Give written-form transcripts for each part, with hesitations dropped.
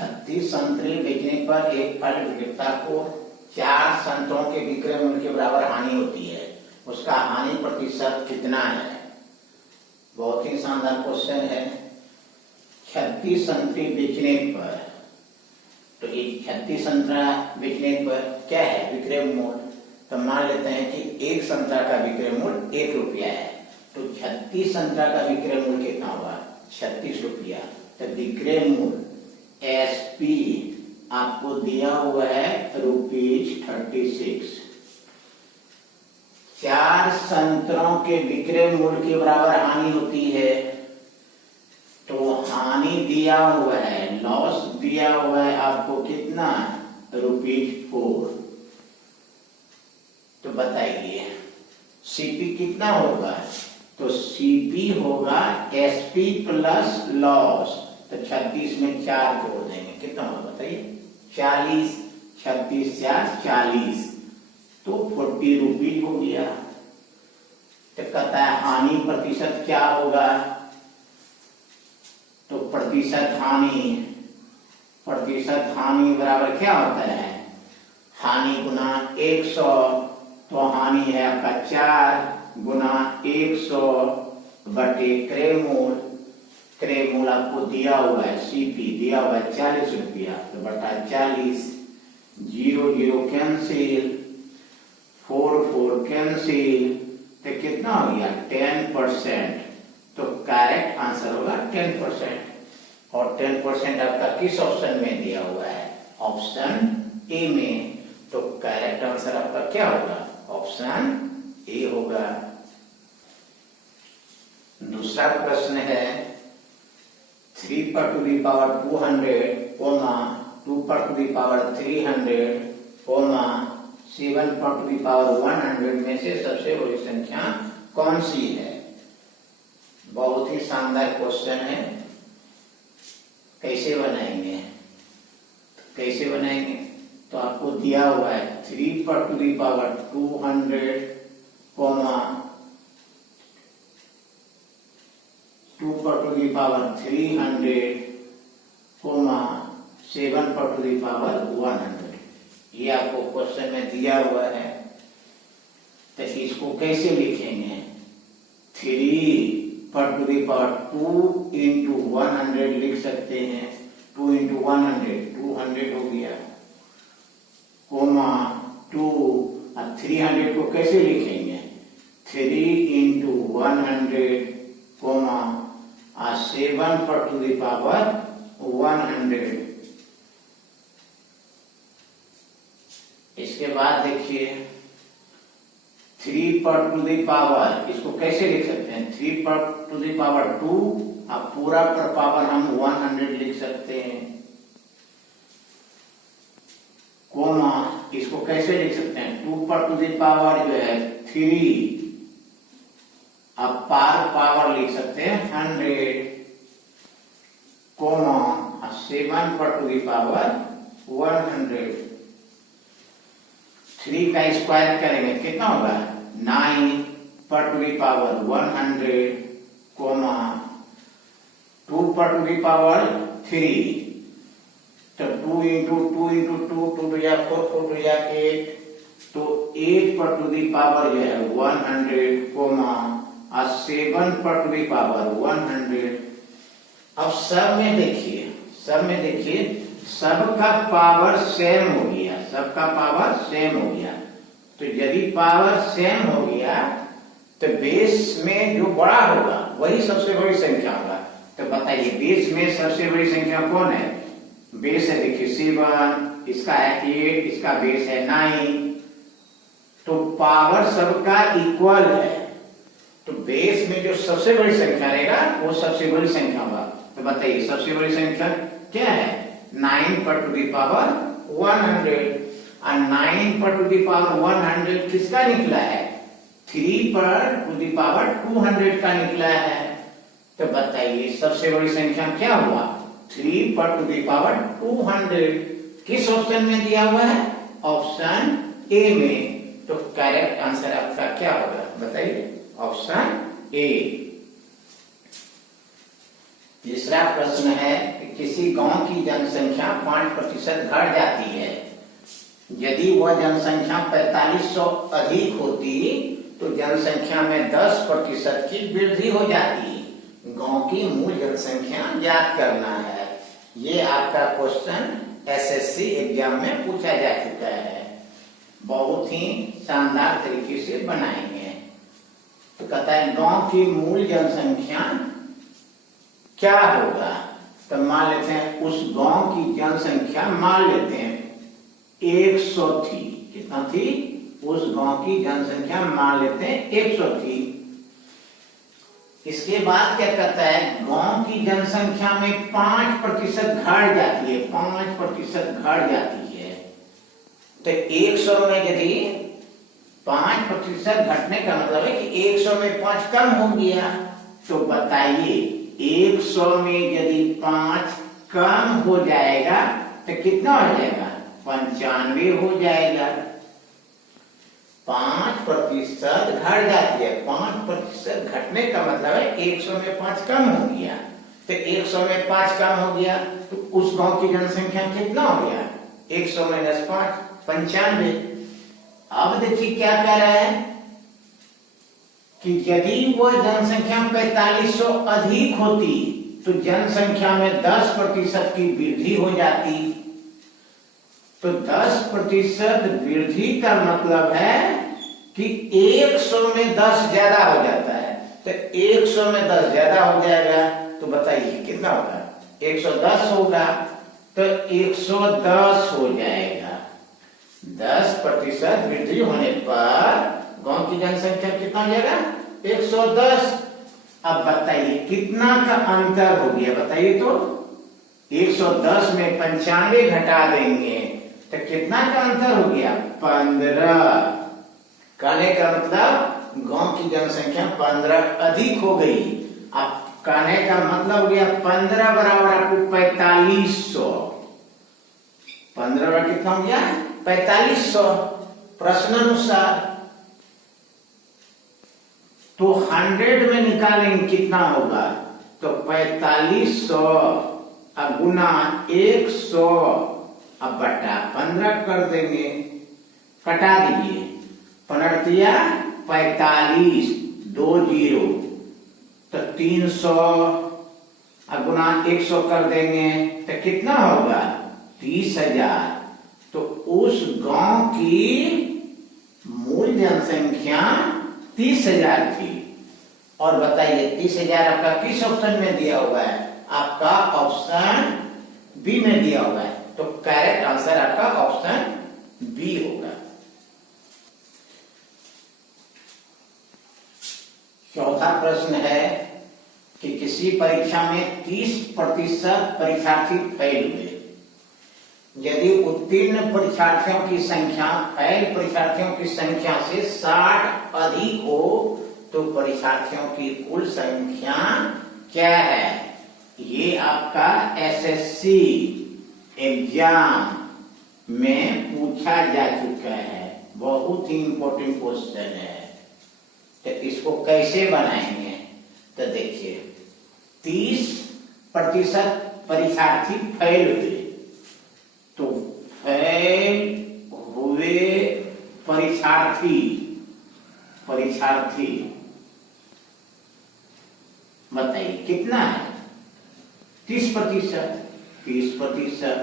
36 संतरे बेचने पर एक फल विक्रेता को 4 संतरों के विक्रय मूल्य के बराबर हानि होती है, उसका हानि प्रतिशत कितना है? बहुत ही शानदार क्वेश्चन है। 36 संतरे बेचने पर, तो ये 36 संतरा बेचने पर क्या है विक्रय मूल्य? तो मान लेते हैं कि एक संतरा का विक्रय मूल्य 1 रुपया है, तो 36 संतरा का विक्रय मूल्य कितना होगा? 36 रुपया। तो विक्रय मूल्य एसपी आपको दिया हुआ है ₹36। 4 संतरों के विक्रय मूल्य के बराबर हानि होती है, तो हानि दिया हुआ है, लॉस दिया हुआ है आपको कितना? ₹4। तो बताइए सीपी कितना होगा? तो सीपी होगा एसपी प्लस लॉस। तो 36 में 4 जोड़ देंगे, कितना होगा बताइए? 40। 36 4 40, तो 40 रुपीज हो गया। तो कहता है हानि प्रतिशत क्या होगा? तो प्रतिशत हानि बराबर क्या होता है? हानि गुना 100, तो हानि है आपका 4 गुना 100 बटे क्रय मूल्य। क्रय मूल्य आपको दिया हुआ है, सीपी दिया हुआ है 40 रुपया, तो बटा 40। 0 0 कैंसिल, 4 4 कैंसिल, तो कितना हो गया? 10%। तो करेक्ट आंसर होगा 10%। और 10% आपका किस ऑप्शन में दिया हुआ है? ऑप्शन ए में। तो करेक्ट आंसर आपका क्या होगा? ऑप्शन ए होगा। दूसरा प्रश्न है 3 पर टू दी पावर 200, 2 पर टू दी पावर 300, 7 पर टू दी पावर 100 में से सबसे बड़ी संख्या कौन सी है? बहुत ही शानदार क्वेश्चन है। कैसे बनाएंगे? तो आपको दिया हुआ है 3 पर टू दी पावर 200, 2 पर टू दी पावर 300, 7 पर टू दी पावर 100। ये आपको क्वेश्चन में दिया हुआ है। तो इसको कैसे लिखेंगे? 3 पर टू दी पावर 2 इंटू 100 लिख सकते हैं। 2 इंटू 100 200 हो गया, 2 और 300 को कैसे लिखेंगे? 3 इंटू 100, 7 पर टू दी पावर 100। इसके बाद देखिए 3 पर टू दी पावर, इसको कैसे लिख सकते हैं? 3 पर टू दी पावर 2 और पूरा पर पावर हम 100 लिख सकते हैं, कोमा इसको कैसे लिख सकते हैं? 2 पर टू दी पावर जो है 3, अब पावर लिख सकते हैं 100, कोमा 7 पर टू दी पावर 100। 3 का स्क्वायर करेंगे कितना होगा? 9 पर टू दी पावर 100, कोमा 2 पर टू दी पावर 3, तो 2 इंटू 2 इंटू 2, 2 2 4, 4 2 8, तो 8 पर टू दी पावर जो है 100, कोमा 7 पर टू दी पावर 100। अब सब में देखिए सबका पावर सेम हो गया, तो यदि पावर सेम हो गया तो बेस में जो बड़ा होगा वही सबसे बड़ी संख्या होगा। तो बताइए बेस में सबसे बड़ी संख्या कौन है? बेस है देखिए 7, इसका है 8, इसका बेस है 9, तो पावर सबका इक्वल है, तो बेस में जो सबसे बड़ी संख्या रहेगा वो सबसे बड़ी संख्या होगा। तो बताइए सबसे बड़ी संख्या क्या है? 9 पर टू दी पावर 100, और 9 पर टू दी पावर 100 किसका निकला है? 3 पर टू दी पावर 200 का निकला है। तो बताइए सबसे बड़ी संख्या क्या हुआ? 3 पर टू दी पावर 200। किस ऑप्शन में दिया हुआ है? ऑप्शन ए में। तो करेक्ट आंसर आपका क्या होगा बताइए? Option A. तीसरा प्रश्न है किसी गांव की जनसंख्या 5% घट जाती है, यदि वह जनसंख्या 4500 अधिक होती तो जनसंख्या में 10% की वृद्धि हो जाती। गांव की मूल जनसंख्या ज्ञात करना है। ये आपका क्वेश्चन एसएससी एग्जाम में पूछा जा चुका है। बहुत ही शानदार तरीके से बनाएंगे। तो कहता है गांव की मूल जनसंख्या क्या होगा। तो मान लेते हैं उस गांव की जनसंख्या मान लेते हैं 100 थी। कितना थी? उस गांव की जनसंख्या मान लेते हैं 100 थी। इसके बाद क्या कहता है, गांव की जनसंख्या में 5% घट जाती है, 5% घट जाती है। तो 100 में यदि 5% घटने का मतलब है कि 100 में 5 कम हो गया। तो बताइए 100 में यदि 5 कम हो जाएगा तो कितना हो जाएगा? 95 हो जाएगा। 5% घट जाती है। 5% घटने का मतलब है 100 में 5 कम हो गया। तो 100 में 5 कम हो गया तो उस गांव की जनसंख्या कितना हो गया? 100 - 5 95। अब देखिए क्या कह रहा है कि यदि वह जनसंख्या 4500 अधिक होती तो जनसंख्या में 10% की वृद्धि हो जाती। तो 10% वृद्धि का मतलब है कि 100 में 10 ज्यादा हो जाता है। तो 100 में 10 ज्यादा हो जाएगा तो बताइए कितना होगा? 110 होगा। तो 110 हो जाएगा। 10% वृद्धि होने पर गांव की जनसंख्या कितना हो जाएगा? 110। अब बताइए कितना का अंतर हो गया? बताइए तो 110 में 95 घटा देंगे तो कितना का अंतर हो गया? 15। कहने का मतलब गांव की जनसंख्या 15 अधिक हो गई। अब कहने का मतलब हो गया 15 बराबर आपको 4500। 15 बराबर कितना हो गया? 4500 प्रश्नानुसार। तो 100 में निकालेंगे कितना होगा? तो 4500 गुना 100 अब बटा 15 कर देंगे। कटा दीजिए। 45 2 0 तो 300 गुना 100 कर देंगे तो कितना होगा? 30,000। तो उस गांव की मूल जनसंख्या 30,000 थी। और बताइए 30,000 आपका किस ऑप्शन में दिया हुआ है? आपका ऑप्शन बी में दिया हुआ है। तो करेक्ट आंसर आपका ऑप्शन बी होगा। चौथा प्रश्न है कि किसी परीक्षा में 30% परीक्षार्थी फेल हुए। यदि उत्तीर्ण परीक्षार्थियों की संख्या फेल परीक्षार्थियों की संख्या से 60 अधिक हो तो परीक्षार्थियों की कुल संख्या क्या है? ये आपका एसएससी एग्जाम में पूछा जा चुका है। बहुत ही इंपॉर्टेंट क्वेश्चन है। तो इसको कैसे बनाएंगे? तो देखिए 30% परीक्षार्थी फेल हुए। तो फेल हुए परीक्षार्थी बताइए कितना है? 30%। 30%।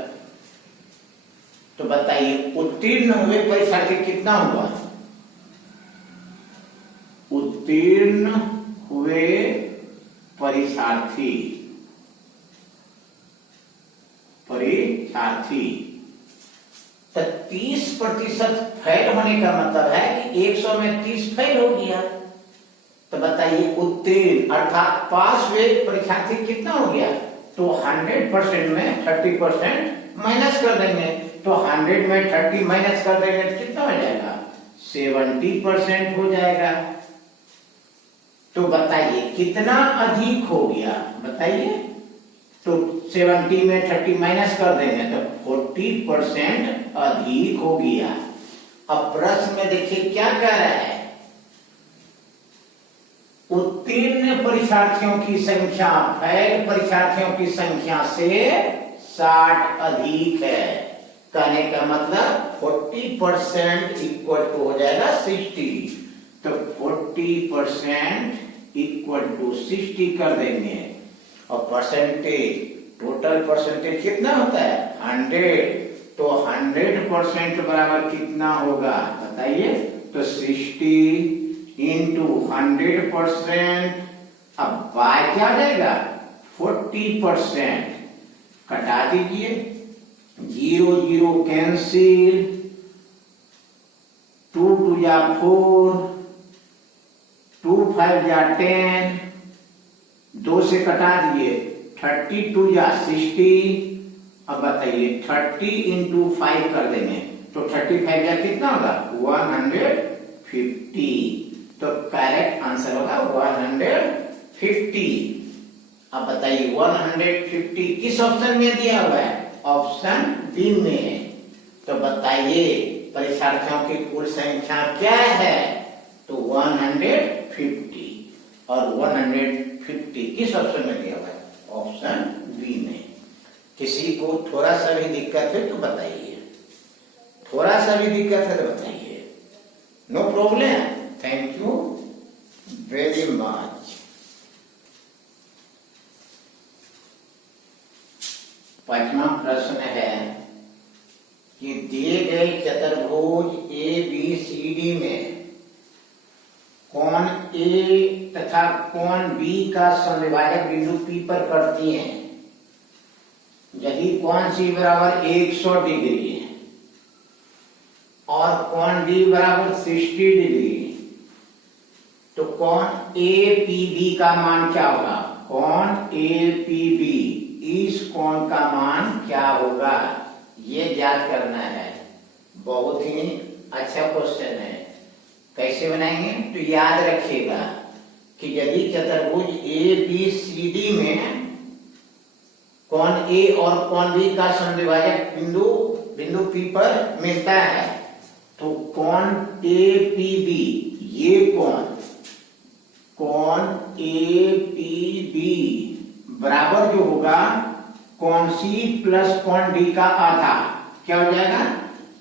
तो बताइए उत्तीर्ण हुए परीक्षार्थी कितना हुआ? उत्तीर्ण हुए परीक्षार्थी तो 30% फेल होने का मतलब है कि 100 में 30 फेल हो गया। तो बताइए उत्तीर्ण अर्थात पास हुए परीक्षार्थी कितना हो गया? तो 100% में 30% माइनस कर देंगे। तो 100 में 30 माइनस कर देंगे तो कितना हो जाएगा? 70% हो जाएगा। तो बताइए कितना अधिक हो गया? बताइए। तो 70 में 30 माइनस कर देंगे तो 40% अधिक हो गया। अब प्रश्न में देखिए क्या कह रहा है? उत्तीर्ण परीक्षार्थियों की संख्या फेल परीक्षार्थियों की संख्या से 60 अधिक है। कहने का मतलब 40% इक्वल टू हो जाएगा 60। तो 40% इक्वल टू 60 कर देंगे। और परसेंटेज, टोटल परसेंटेज कितना होता है 100। तो 100% बराबर कितना होगा बताइए। तो 60 इंटू 100%। अब बाय क्या आ जाएगा 40%। कटा दीजिए, 0 0 कैंसिल, 2 2 या 4, 2 5 या 10, 2 से कटा दिए, 32 या 60। अब बताइए 30 इंटू 5 कर देंगे तो 35 या कितना होगा 150। तो करेक्ट आंसर होगा 150। अब बताइए 150 किस ऑप्शन में दिया हुआ है, ऑप्शन बी में। तो बताइए परीक्षार्थियों की कुल संख्या क्या है, तो 150। और 150 किस ऑप्शन में दिया हुआ है, ऑप्शन बी में। किसी को थोड़ा सा भी दिक्कत है तो बताइए, थोड़ा सा भी दिक्कत है तो बताइए। No problem. Thank you very much. पांचवा प्रश्न है कि दिए गए चतुर्भुज ABCD में कोण A तथा कोण B का समविभाजक बिंदु P पर करती हैं। यदि कोण C बराबर 100 डिग्री है और कोण B बराबर 60 डिग्री, तो कोण APB का मान क्या होगा, कोण APB इस कोण का मान क्या होगा, ये ज्ञात करना है। बहुत ही अच्छा क्वेश्चन है। कैसे बनाएंगे, तो याद रखिएगा कि यदि चतुर्भुज ABCD में कोण A और कोण B का समद्विभाजक बिंदु P पर मिलता है, तो कोण APB, ये कोण APB बराबर जो होगा कोण C प्लस कोण D का आधा। क्या हो जाएगा,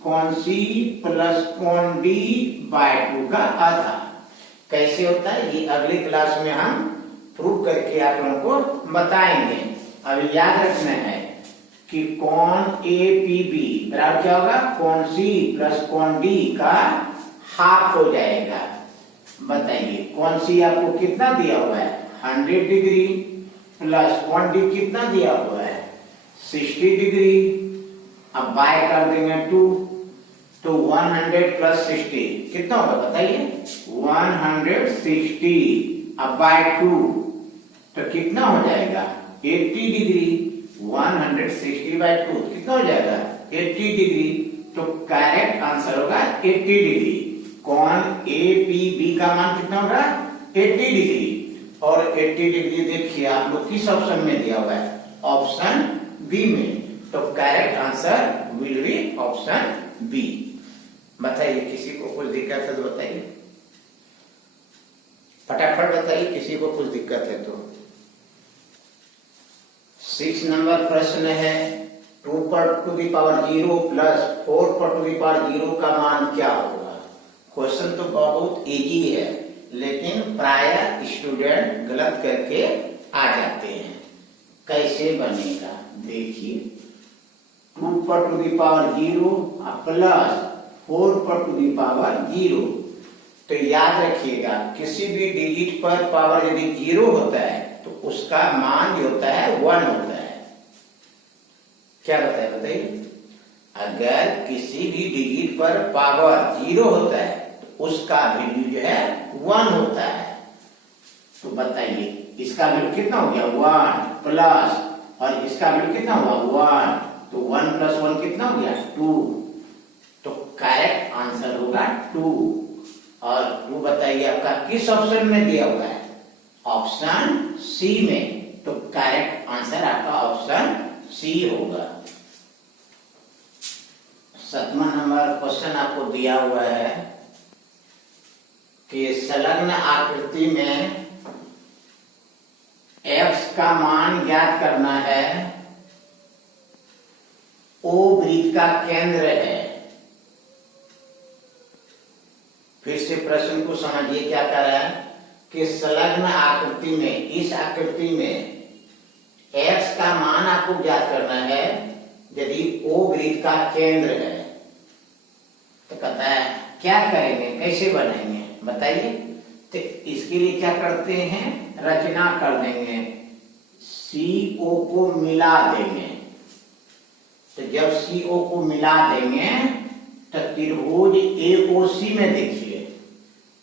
कोण C प्लस कोण D बाय 2 का आधा। कैसे होता है ये अगली क्लास में हम प्रूव करके आप लोगों को बताएंगे। अभी याद रखना है कि कोण APB बराबर क्या होगा, कोण C प्लस कोण D का हाफ हो जाएगा। बताइए कोण C आपको कितना दिया हुआ है 100 डिग्री, प्लस कोण D कितना दिया हुआ है 60 डिग्री। अब बाय कर देंगे 2, तो 100 प्लस 60 कितना होगा बताइए 160। अब बाय 2 तो कितना हो जाएगा 80 डिग्री। 160 बाय 2 कितना हो जाएगा 80 डिग्री। तो करेक्ट आंसर होगा 80 डिग्री। कोण APB का मान कितना होगा 80 डिग्री। और 80 डिग्री देखिए आप लोग किस ऑप्शन में दिया हुआ है, ऑप्शन बी में। तो correct answer will be option B. बताइए किसी को कुछ दिक्कत है तो बताइए, फटाफट बताइए किसी को कुछ दिक्कत है तो। 6 नंबर प्रश्न है 2 पर टू दी पावर 0 प्लस 4 पर टू दी पावर 0 का मान क्या होगा। क्वेश्चन तो बहुत इजी है, लेकिन प्रायः स्टूडेंट गलत करके आ जाते हैं। कैसे बनेगा देखिए, 2 पर टू दी पावर 0 प्लस 4 पर टू दी पावर 0। तो याद रखिएगा किसी भी डिजिट पर पावर यदि 0 होता है तो उसका मान जो होता है 1 होता है। क्या होता है बताइए, अगर किसी भी डिजिट पर पावर 0 होता है तो उसका वैल्यू जो है 1 होता है। तो बताइए इसका वैल्यू कितना हो गया 1 प्लस, और इसका वैल्यू कितना हुआ 1, तो 1 प्लस 1 कितना हो गया 2। तो करेक्ट आंसर होगा 2। और 2 बताइए आपका किस ऑप्शन में दिया हुआ है, ऑप्शन सी में। तो करेक्ट आंसर आपका ऑप्शन सी होगा। 7वां नंबर क्वेश्चन आपको दिया हुआ है कि संलग्न आकृति में x का मान ज्ञात करना है, O वृत्त का केंद्र है। फिर से प्रश्न को समझिए क्या कर रहा है कि संलग्न आकृति में, इस आकृति में x का मान आपको ज्ञात करना है यदि O वृत्त का केंद्र है। तो कहता है क्या करेंगे, कैसे बनाएंगे बताइए। तो इसके लिए क्या करते हैं, रचना कर देंगे, CO को मिला देंगे। तो जब CO को मिला देंगे तो त्रिभुज AOC में देखिए,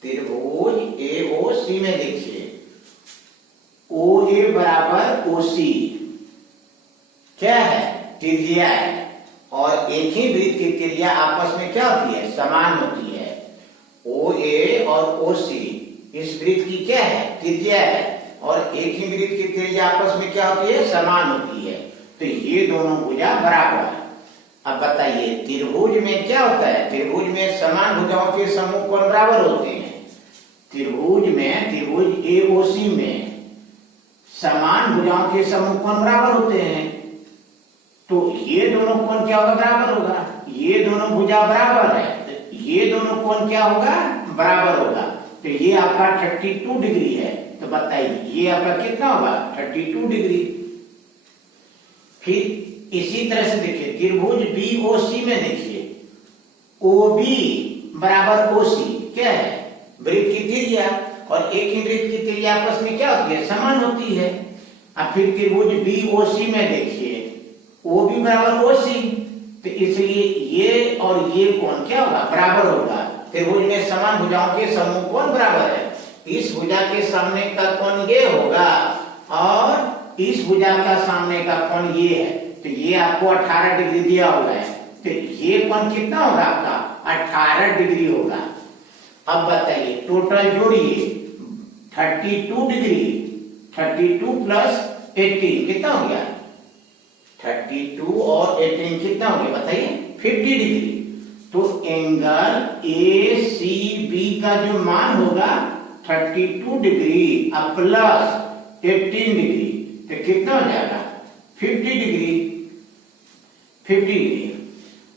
त्रिभुज AOC में देखिए, OA बराबर OC क्या है, त्रिज्या है, और एक ही वृत्त की त्रिज्या आपस में क्या होती है, समान होती है। OA और OC इस वृत्त की क्या है, त्रिज्या है, और एक ही वृत्त की त्रिज्या आपस में क्या होती है, समान होती है। तो ये दोनों भुजा बराबर है। अब बताइए त्रिभुज में क्या होता है, त्रिभुज में समान भुजाओं के समूह कोण बराबर होते हैं। त्रिभुज में, त्रिभुज AOC में समान भुजाओं के समूह कोण बराबर होते हैं। तो ये दोनों कोण क्या होगा, बराबर होगा। ये दोनों भुजा बराबर है, तो ये दोनों कोण क्या होगा, बराबर होगा। तो ये आपका 32 डिग्री है। तो बताइए ये आपका कितना होगा, 32 डिग्री। फिर इसी तरह से देखिए त्रिभुज BOC में देखिए, OB बराबर OC क्या है, वृत्त की त्रिज्या, और एक ही वृत्त की त्रिज्या आपस में क्या होती है, समान होती है। अब फिर त्रिभुज BOC में देखिए, OB बराबर OC, तो इसलिए ये और ये कोण क्या होगा, बराबर होगा। त्रिभुज में समान भुजाओं के समूह कोण बराबर है। इस भुजा के सामने का कोण ये होगा और इस भुजा का सामने का कोण ये है। तो ये आपको 18 डिग्री दिया हुआ है। तो ये कोण कितना होगा आपका, 18 डिग्री होगा। अब बताइए टोटल जोड़िए, 32 डिग्री, 32 प्लस 18 कितना हो गया, 32 और 18 कितना हो गया बताइए, 50 डिग्री। तो एंगल ACB का जो मान होगा 32 डिग्री अब प्लस 18 डिग्री, तो कितना हो जाएगा 50 डिग्री, 50 डिग्री।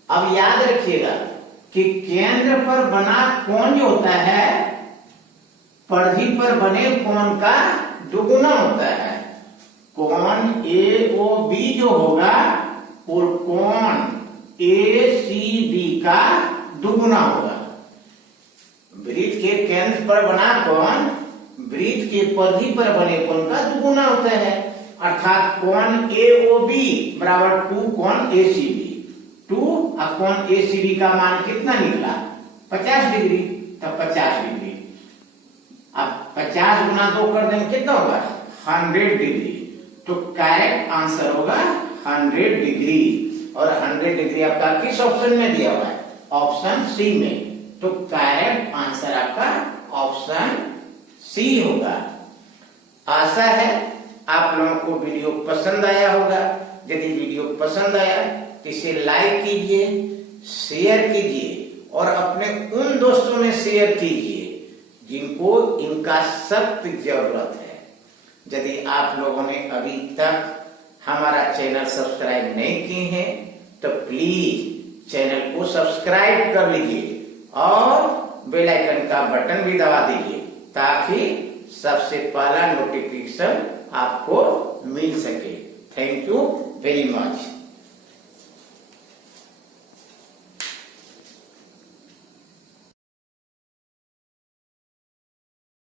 अब याद रखिएगा कि केंद्र पर बना कोण जो होता है परिधि पर बने कोण का दुगुना होता है। कोण AOB जो होगा और कोण ACB का दुगुना होगा। वृत्त के केंद्र पर बना कोण वृत्त के परिधि पर बने कोण का दुगुना होता है, अर्थात कोण AOB बराबर 2 कोण ACB। 2 और कोण ACB का मान कितना निकला 50 डिग्री, तो 50 डिग्री। अब 50 गुना 2 कर देंगे कितना होगा 100 डिग्री। तो करेक्ट आंसर होगा 100 डिग्री। और 100 डिग्री आपका किस ऑप्शन में दिया हुआ है, ऑप्शन सी में। तो करेक्ट आंसर आपका ऑप्शन सी होगा। आशा है आप लोगों को वीडियो पसंद आया होगा। यदि वीडियो पसंद आया तो इसे लाइक कीजिए, शेयर कीजिए और अपने उन दोस्तों में शेयर कीजिए जिनको इनका सख्त जरूरत है। यदि आप लोगों ने अभी तक हमारा चैनल सब्सक्राइब नहीं किए हैं तो प्लीज चैनल को सब्सक्राइब कर लीजिए और बेल आइकन का बटन भी दबा दीजिए ताकि सबसे पहला नोटिफिकेशन आपको मिल सके। Thank you very much.